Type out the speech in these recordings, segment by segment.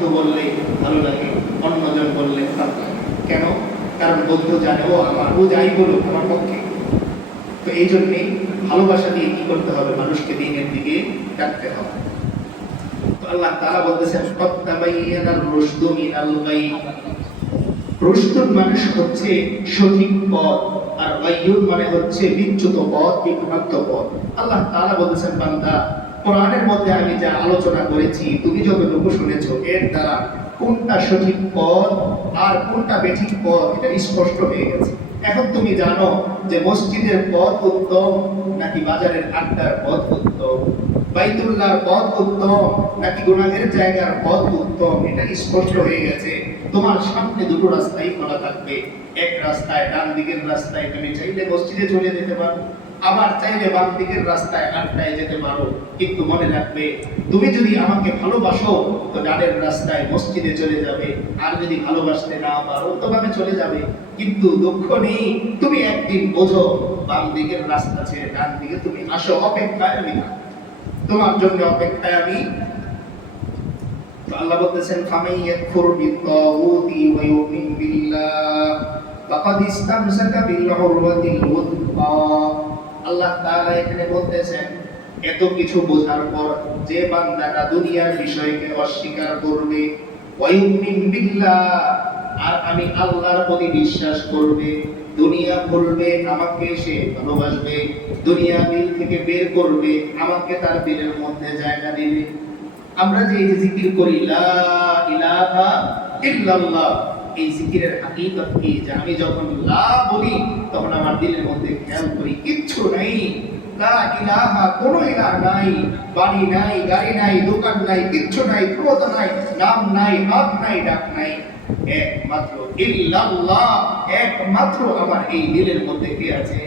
বন্ধু বললে ভালো লাগে, অন্যজন বললে খারাপ লাগে। কেন? কারণ বন্ধু জানে ও যাই বলুক আমার পক্ষে। তো এই জন্যেই ভালোবাসা দিয়ে কি করতে হবে? মানুষকে দিনের দিকে ডাকতে হবে। তো আল্লাহ তাআলা বলতেছেন কদ তাবায়্যানার রুশদু মিনাল গাই। রুশদুন মানে হচ্ছে সঠিক পথ, আর গাইয়ুন মানে হচ্ছে বিচ্যুত পথ, বিভ্রান্ত পথ। আল্লাহ তাআলা বলতেছেন বান্দা, কোরআনের মধ্যে আমি যা আলোচনা করেছি তুমি যতটুকু শুনেছো, এর দ্বারা কোনটা সঠিক পথ আর কোনটা বেঠিক পথ এটা স্পষ্ট হয়ে গেছে। এখন তুমি জানো যে মসজিদের পথ উত্তম নাকি বাজারের আড্ডার পথ উত্তম, বাইতুল্লাহর পথ উত্তম নাকি গুনাহের জায়গার পথ উত্তম, এটা স্পষ্ট হয়ে গেছে। তোমার সামনে দুটো রাস্তাই খোলা থাকবে। এক রাস্তায়, ডান দিকের রাস্তায় তুমি চাইলে মসজিদে চলে যেতে পারো, আবার চাইলে বাম দিকের রাস্তায় আড্ডায় যেতে পারো। কিন্তু মনে রাখবে, তুমি যদি আমাকে ভালোবাসো তো ডানের রাস্তায় মসজিদে চলে যাবে, আর যদি ভালোবাসতে না পারো তো বামে চলে যাবে। কিন্তু দুঃখ নেই, তুমি একদিন বোঝো বাম দিকের রাস্তা ছেড়ে ডান দিকে তুমি আসো, অপেক্ষায় আমি না, তোমার জন্য অপেক্ষায় আমি। তো আল্লাহ বলতেছেন ফামান ইয়াকফুর বিত্তাগুতি ওয়া ইউমিন বিল্লাহ ফাকাদ ইসতামসাকা বিল উরওয়াতিল ওয়াথকা। আল্লাহ তাআলা এখানে বলতেছেন এত কিছু বোঝার পর যে বান্দাটা দুনিয়ার বিষয়কে অস্বীকার করবে, ওয়া ইউমিন বিল্লাহ, আর আমি আল্লাহর প্রতি বিশ্বাস করবে, দুনিয়া ভুলবে, আমাকে সে ভালোবাসবে, দুনিয়া দিল থেকে বের করবে, আমাকে তার দিলের মধ্যে জায়গা দিবে। আমরা যে জিকির করি লা ইলাহা ইল্লাল্লাহ, এই জিকিরের হাকিকত কি? যে আমি যখন লা বলি তখন আমার দিলের মধ্যে খেয়াল করি কিচ্ছু নাই, লা ইলাহা, কোনো ইলাহ নাই, বাড়ি নাই, গাড়ি নাই, দোকান নাই, কিচ্ছু নাই, ক্ষমতা নাই, নাম নাই, হাত নাই, ডাক নাই, একমাত্র ইল্লাল্লাহ, একমাত্র আমার এই দিলের মধ্যে কে আছে?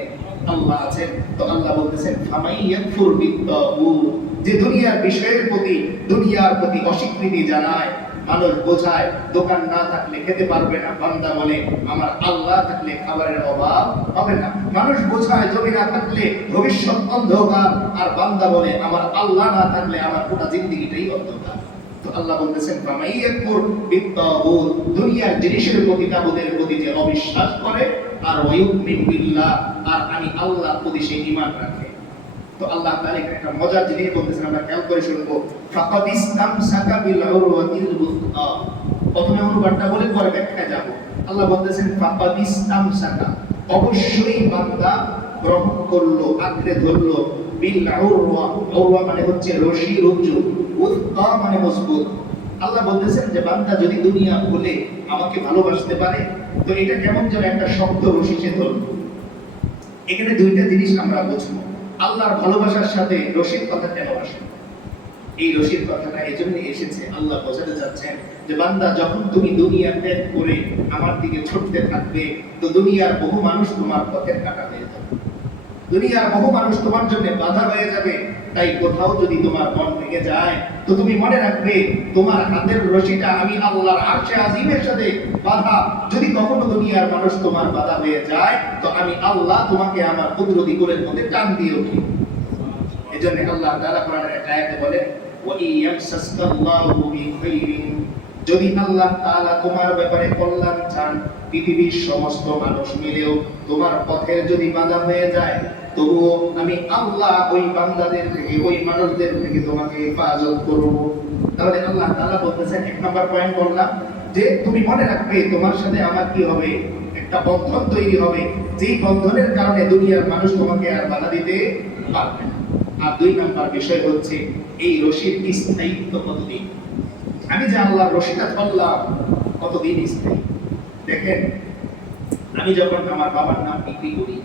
আল্লাহ আছেন। তো আল্লাহ বলতেছেন ফামান ইয়াকফুর বিত্তাগুত, যে দুনিয়ার বিষয়ের প্রতি, দুনিয়ার প্রতি অস্বীকৃতি জানায়, মানুষ বোঝায় দোকান না থাকলে খেতে পারবে না, বান্দা বলে আমার আল্লাহ থাকলে খাবারের অভাব হবে না। মানুষ বোঝায় জমি না থাকলে ভবিষ্যৎ অন্ধকার, আর বান্দা বলে আমার আল্লাহ না থাকলে আমার পুরো জিন্দেগিটাই অন্ধকার। তো আল্লাহ বলতেছেন ফামান ইয়াকফুর বিত্তাগুত, দুনিয়ার জিনিসের প্রতি, তাগুতের প্রতি যে অবিশ্বাস করে, আর ওয়া ইউমিন বিল্লাহ, আর আমি আল্লাহর প্রতি সে ঈমান রাখে। তো আল্লাহ তাআলা একটা মজার জিনিস বলতেছেন, আমরা খেয়াল করে শুনবো। ফাকাদ ইসতামসাকা বিল উরওয়াতিল ওয়াথকা, প্রথমে অনুবাদটা বলে পরে ব্যাখ্যায় যাব। আল্লাহ বলতেছেন ফাকাদ ইসতামসাকা, অবশ্যই বান্দা গ্রহণ করলো, আঁকড়ে ধরলো, বিল উরওয়া, উরওয়া মানে হচ্ছে রশি, রজ্জু, ওয়াথকা মানে মজবুত। আল্লাহ বলতেছেন যে বান্দা যদি দুনিয়া ভুলে আমাকে ভালোবাসতে পারে, তো এটা কেমন যেন একটা শক্ত রশি সে ধরলো। এখানে দুইটা জিনিস আমরা বুঝবো। আল্লাহর ভালোবাসার সাথে রশির কথা কেন আসে? এই রশির কথাটা এজন্য এসেছে, আল্লাহ বোঝাতে যাচ্ছেন যে বান্দা যখন তুমি দুনিয়া ত্যাগ করে আমার দিকে ছুটতে থাকবে, তো দুনিয়ার বহু মানুষ তোমার পথের কাঁটা হয়ে যাবে, দুনিয়ার বহু মানুষ তোমার জন্য বাধা হয়ে যাবে। তাই কোথাও যদি তোমার মন ভেঙে যায়, তো তুমি মনে রাখবে তোমার হাতের রশিটা আমি আল্লাহর আরশে আজিমের সাথে বাধা। যদি কখনো দুনিয়ার মানুষ তোমার বাধা হয়ে যায়, তো আমি আল্লাহ তোমাকে আমার কুদরতি কোলের মধ্যে টান দিয়ে উঠি। এজন্য আল্লাহ তাআলা কোরআনের এক আয়াতে বলেন ওয়া ইয়ামসাসকাল্লাহু বিখাইরিন, যদি আল্লাহ তাআলা তোমার ব্যাপারে কল্যাণ চান, পৃথিবীর সমস্ত মানুষ মিলেও তোমার পথের যদি বাধা হয়ে যায়, তবুও আমি আল্লাহ ওই বান্দাদের থেকে, ওই মানুষদের থেকে তোমাকে হেফাজত করব। তাহলে আল্লাহ তাআলা বলতেছেন, এক নাম্বার পয়েন্ট বললাম যে তুমি মনে রাখবে তোমার সাথে আমার কি হবে, একটা বন্ধন তৈরি হবে, যেই বন্ধনের কারণে দুনিয়ার মানুষ তোমাকে আর বাধা দিতে পারবে না। আর দুই নাম্বার বিষয় হচ্ছে এই রশির স্থায়িত্ব কতদিন। আমি যে আল্লাহর রশিটা ধরলাম কতদিন স্থায়ী। দেখেন, আমি যখন আমার বাবার নাম বিক্রি করি,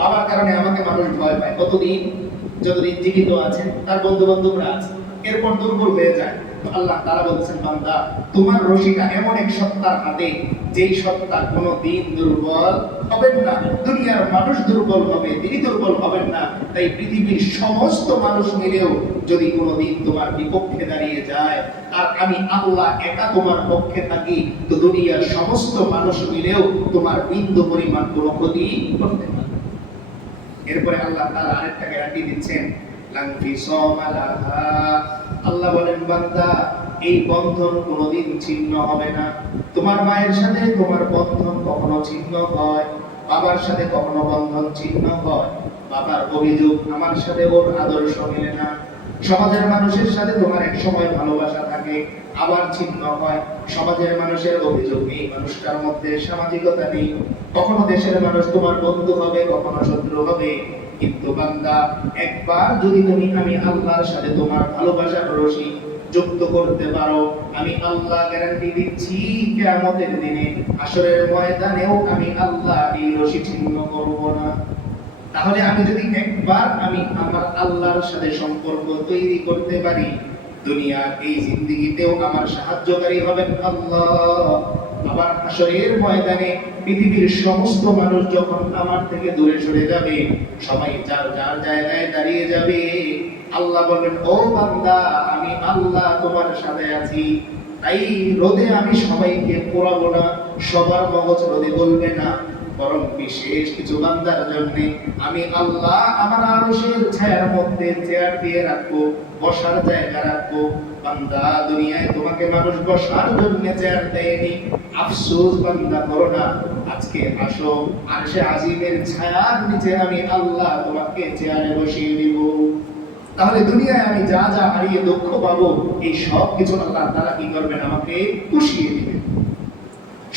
বাবার কারণে আমাকে মানুষ ভয় পায় কতদিন? যতদিন জীবিত আছে, তার বন্ধু বান্ধবরা আছে, এরপর দুর্বল হয়ে যায়। তো আল্লাহ তাআলা বলেছেন বান্দা তোমার রশিটা এমন এক সত্তার হাতে, যেই সত্তা কোনো দিন দুর্বল হবেন না। দুনিয়ার মানুষ দুর্বল হবে, তিনি দুর্বল হবেন না। তাই পৃথিবীর সমস্ত মানুষ মিলেও যদি কোনোদিন তোমার বিপক্ষে দাঁড়িয়ে যায়, আর আমি আল্লাহ একা তোমার পক্ষে থাকি, তো দুনিয়ার সমস্ত মানুষ মিলেও তোমার বিন্দু পরিমাণ কোনো ক্ষতি করতে পারে। এরপরে আল্লাহ তাআলা আরেকটা গ্যারান্টি দিচ্ছেন, লান ফিসামালাহা, আল্লাহ বলেন বান্দা এই বন্ধন কোনোদিন ছিন্ন হবে না। তোমার মায়ের সাথে তোমার বন্ধন কখনো ছিন্ন হয়, বাবার সাথে কখনো বন্ধন ছিন্ন হয়। বাবার অভিযোগ আমার সাথে ওর আদর্শ মেলে না। সমাজের মানুষের সাথে তোমার এক সময় ভালোবাসা থাকে, আবার ছিন্ন হয়। সমাজের মানুষের অভিযোগ এই মানুষটার মধ্যে সামাজিকতা নেই। কখনো দেশের মানুষ তোমার বন্ধু হবে, কখনো শত্রু হবে। কিন্তু বান্দা, একবার যদি তুমি আমি আল্লাহর সাথে তোমার ভালোবাসার রশি যুক্ত করতে পারো, আমি আল্লাহ গ্যারান্টি দিচ্ছি কিয়ামতের দিনে হাসরের ময়দানেও আমি আল্লাহ এই রশি ছিন্ন করব না। তাহলে আমি যদি একবার আমি আমার আল্লাহর সাথে সম্পর্ক তৈরি করতে পারি, দুনিয়ার এই জিন্দেগিতেও আমার সাহায্যকারী হবেন আল্লাহ। আবার হাসরের ময়দানে পৃথিবীর সমস্ত মানুষ যখন আমার থেকে দূরে সরে যাবে, সবাই যার যার জায়গায় দাঁড়িয়ে যাবে, আল্লাহ বলবেন, ও বান্দা, আমি আল্লাহ তোমার সাথে আছি। তাই রোদে আমি সবাইকে পোড়াবো না, সবার মগজ রোদে বলবে না, বরং বিশেষ কিছু বান্দার জন্য আমি আল্লাহ আমার আরশের ছায়ার মধ্যে চেয়ার দিয়ে রাখবো, বসার জায়গা রাখবো। বান্দা, দুনিয়ায় তোমাকে মানুষ বসার জন্য চেয়ার দেয়নি, আফসোস বান্দা করো না। আজকে আসো, আরশে আজিমের ছায়ার নিচে আমি আল্লাহ তোমাকে চেয়ারে বসিয়ে দিব। তাহলে দুনিয়ায় আমি যা যা হারিয়ে দুঃখ পাবো, এই সব কিছু আল্লাহ তাআলা কি করবেন? আমাকে পুষিয়ে দিবেন।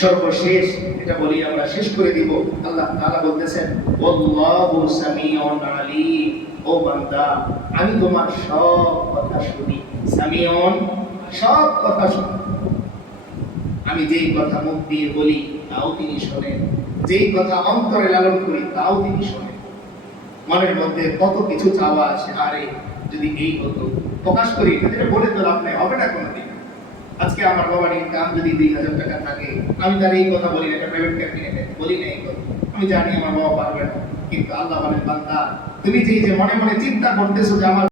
সর্বশেষ এটা বলি আমরা শেষ করে দিব। আল্লাহ তাআলা বলতেছেন, আল্লাহু সামিউন আলীম। ও বান্দা, আমি তোমার সব কথা শুনি। সামিউন, সব কথা শুনি। আমি যেই কথা মুখ দিয়ে বলি তাও তিনি শোনেন, যেই কথা অন্তরে লালন করি তাও তিনি শোনেন। মনের মধ্যে কত কিছু চাওয়া আছে, আরে যদি এই হতো, প্রকাশ করি এটা বলে তো লাভ নেই, হবে না কোনোদিন। আজকে আমার বাবার ইনকাম যদি 2000 টাকা থাকে, আমি তার এই কথা বলি না, একটা প্রাইভেট কার কিনে দেয়, বলি না এই কথা। আমি জানি আমার বাবা পারবে না, কিন্তু আল্লাহ বলেন, বান্দা, তুমি যে মনে মনে চিন্তা করতেছো যে আমার